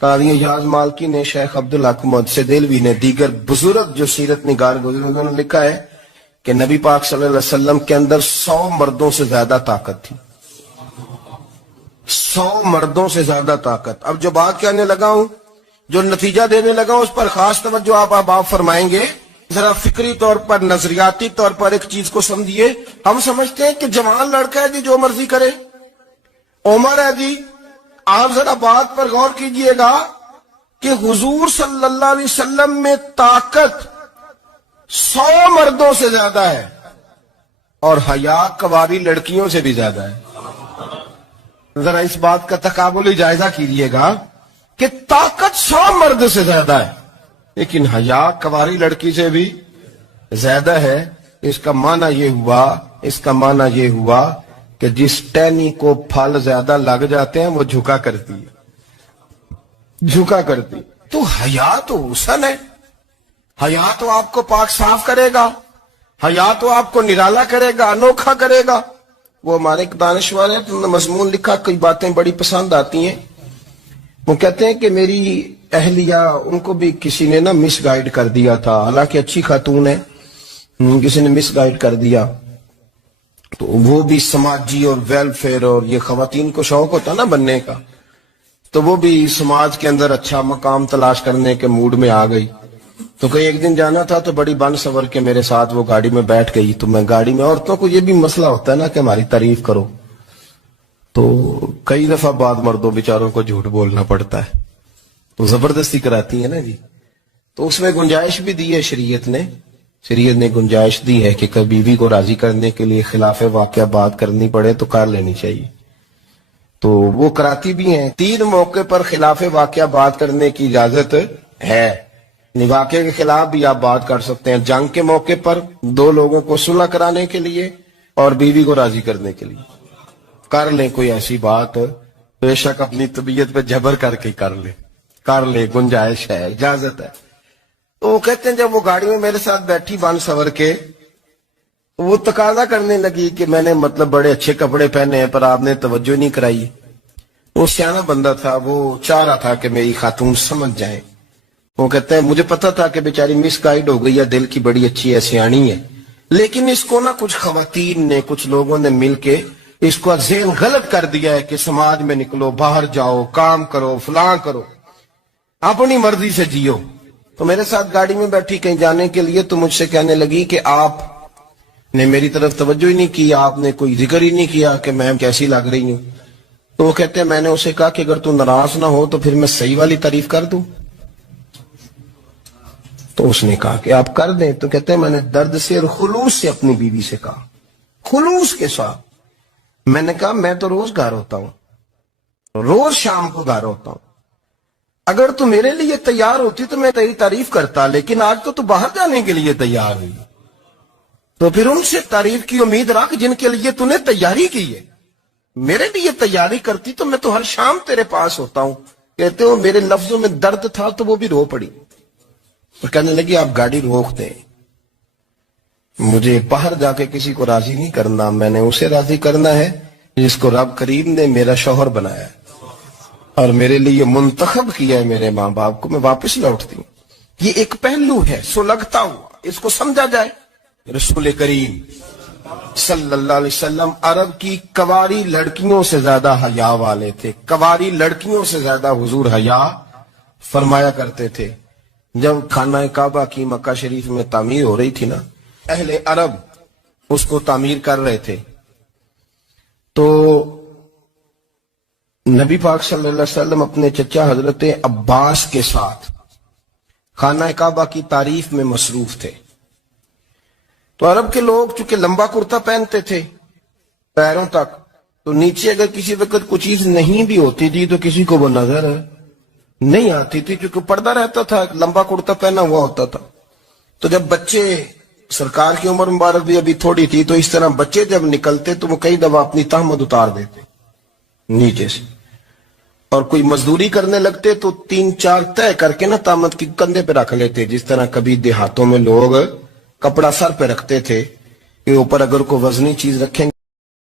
قاضی اعجاز مالکی نے، شیخ عبدالحق محدث دہلوی نے، دیگر بزرگ جو سیرت نگار بزرگوں نے لکھا ہے کہ نبی پاک صلی اللہ علیہ وسلم کے اندر 100 مردوں سے زیادہ طاقت تھی. 100 مردوں سے زیادہ طاقت. اب جو بات کہنے لگا ہوں، جو نتیجہ دینے لگا ہوں، اس پر خاص توجہ آپ فرمائیں گے. ذرا فکری طور پر، نظریاتی طور پر ایک چیز کو سمجھیے. ہم سمجھتے ہیں کہ جوان لڑکا ہے جی، جو مرضی کرے، عمر ہے جی. آپ ذرا بات پر غور کیجئے گا کہ حضور صلی اللہ علیہ وسلم میں طاقت 100 مردوں سے زیادہ ہے اور حیا کواری لڑکیوں سے بھی زیادہ ہے. ذرا اس بات کا تقابلی جائزہ کیجئے گا کہ طاقت 100 مرد سے زیادہ ہے لیکن حیا کواری لڑکی سے بھی زیادہ ہے. اس کا معنی یہ ہوا کہ جس ٹہنی کو پھل زیادہ لگ جاتے ہیں وہ جھکا کرتی ہے. تو حیا تو حسن ہے. حیا تو آپ کو پاک صاف کرے گا. حیا تو آپ کو نرالا کرے گا، انوکھا کرے گا. وہ ہمارے ایک دانشور ہیں، انہوں نے مضمون لکھا، کئی باتیں بڑی پسند آتی ہیں. وہ کہتے ہیں کہ میری اہلیہ، ان کو بھی کسی نے مس گائیڈ کر دیا تھا، حالانکہ اچھی خاتون ہے، کسی نے مس گائیڈ کر دیا. تو وہ بھی سماجی اور ویلفیئر اور یہ خواتین کو شوق ہوتا نا بننے کا، تو وہ بھی سماج کے اندر اچھا مقام تلاش کرنے کے موڈ میں آ گئی. تو کہیں ایک دن جانا تھا تو بڑی بن سور کے میرے ساتھ وہ گاڑی میں بیٹھ گئی. تو میں گاڑی میں، عورتوں کو یہ بھی مسئلہ ہوتا ہے نا کہ ہماری تعریف کرو، تو کئی دفعہ بعد مردوں بیچاروں کو جھوٹ بولنا پڑتا ہے، تو زبردستی کراتی ہے نا جی. تو اس میں گنجائش بھی دی ہے شریعت نے گنجائش دی ہے کہ کبھی بیوی کو راضی کرنے کے لیے خلاف واقعہ بات کرنی پڑے تو کر لینی چاہیے. تو وہ کراتی بھی ہیں. 3 موقع پر خلاف واقعہ بات کرنے کی اجازت ہے. واقعے کے خلاف بھی آپ بات کر سکتے ہیں. جنگ کے موقع پر 2 لوگوں کو صلح کرانے کے لیے اور بیوی کو راضی کرنے کے لیے کر لیں کوئی ایسی بات. بے شک اپنی طبیعت پہ جبر کر کے کر لیں، گنجائش ہے، اجازت ہے. تو وہ کہتے ہیں جب وہ گاڑی میں میرے ساتھ بیٹھی بن سور کے، وہ تقاضا کرنے لگی کہ میں نے بڑے اچھے کپڑے پہنے ہیں پر آپ نے توجہ نہیں کرائی. وہ سیانا بندہ تھا، وہ چاہ رہا تھا کہ میری خاتون سمجھ جائیں. وہ کہتے ہیں مجھے پتا تھا کہ بیچاری مس گائیڈ ہو گئی ہے، دل کی بڑی اچھی ہے، سیانی ہے، لیکن اس کو کچھ خواتین نے، کچھ لوگوں نے مل کے اس کو ذہن غلط کر دیا ہے کہ سماج میں نکلو، باہر جاؤ، کام کرو، فلاں کرو، اپنی مرضی سے جیو. تو میرے ساتھ گاڑی میں بیٹھی کہیں جانے کے لیے، تو مجھ سے کہنے لگی کہ آپ نے میری طرف توجہ ہی نہیں کی، آپ نے کوئی ذکر ہی نہیں کیا کہ میں کیسی لگ رہی ہوں. تو وہ کہتے ہیں میں نے اسے کہا کہ اگر تو ناراض نہ ہو تو پھر میں صحیح والی تعریف کر دوں. تو اس نے کہا کہ آپ کر دیں. تو کہتے ہیں میں نے درد سے اور خلوص سے اپنی بیوی سے کہا، خلوص کے ساتھ. میں نے کہا میں تو روز گھر ہوتا ہوں، روز شام کو گھر ہوتا ہوں، اگر تو میرے لیے تیار ہوتی تو میں تیری تعریف کرتا، لیکن آج تو باہر جانے کے لیے تیار ہوئی، تو پھر ان سے تعریف کی امید رکھ جن کے لیے تو نے تیاری کی ہے. میرے لیے تیاری کرتی تو میں تو ہر شام تیرے پاس ہوتا ہوں. کہتے ہو میرے لفظوں میں درد تھا تو وہ بھی رو پڑی اور کہنے لگی آپ گاڑی روک دیں، مجھے باہر جا کے کسی کو راضی نہیں کرنا، میں نے اسے راضی کرنا ہے جس کو رب کریم نے میرا شوہر بنایا ہے اور میرے لیے منتخب کیا ہے میرے ماں باپ کو. میں واپس لوٹتی ہوں. یہ ایک پہلو ہے سلگتا ہوا، اس کو سمجھا جائے. رسول کریم صلی اللہ علیہ وسلم عرب کی کواری لڑکیوں سے زیادہ حیا والے تھے. کواری لڑکیوں سے زیادہ حضور حیا فرمایا کرتے تھے. جب خانہ کعبہ کی مکہ شریف میں تعمیر ہو رہی تھی نا، اہل عرب اس کو تعمیر کر رہے تھے، تو نبی پاک صلی اللہ علیہ وسلم اپنے چچا حضرت عباس کے ساتھ خانہ کعبہ کی تعریف میں مصروف تھے. تو عرب کے لوگ چونکہ لمبا کرتا پہنتے تھے پیروں تک، تو نیچے اگر کسی وقت کچھ چیز نہیں بھی ہوتی تھی تو کسی کو وہ نظر نہیں آتی تھی، کیونکہ پردہ رہتا تھا، لمبا کرتا پہنا ہوا ہوتا تھا. تو جب بچے، سرکار کی عمر مبارک بھی ابھی تھوڑی تھی، تو اس طرح بچے جب نکلتے تو وہ کئی دفعہ اپنی تہمت اتار دیتے نیچے سے، اور کوئی مزدوری کرنے لگتے تو 3-4 طے کر کے تہمت کی کندھے پہ رکھ لیتے. جس طرح کبھی دیہاتوں میں لوگ کپڑا سر پہ رکھتے تھے کہ اوپر اگر کوئی وزنی چیز رکھیں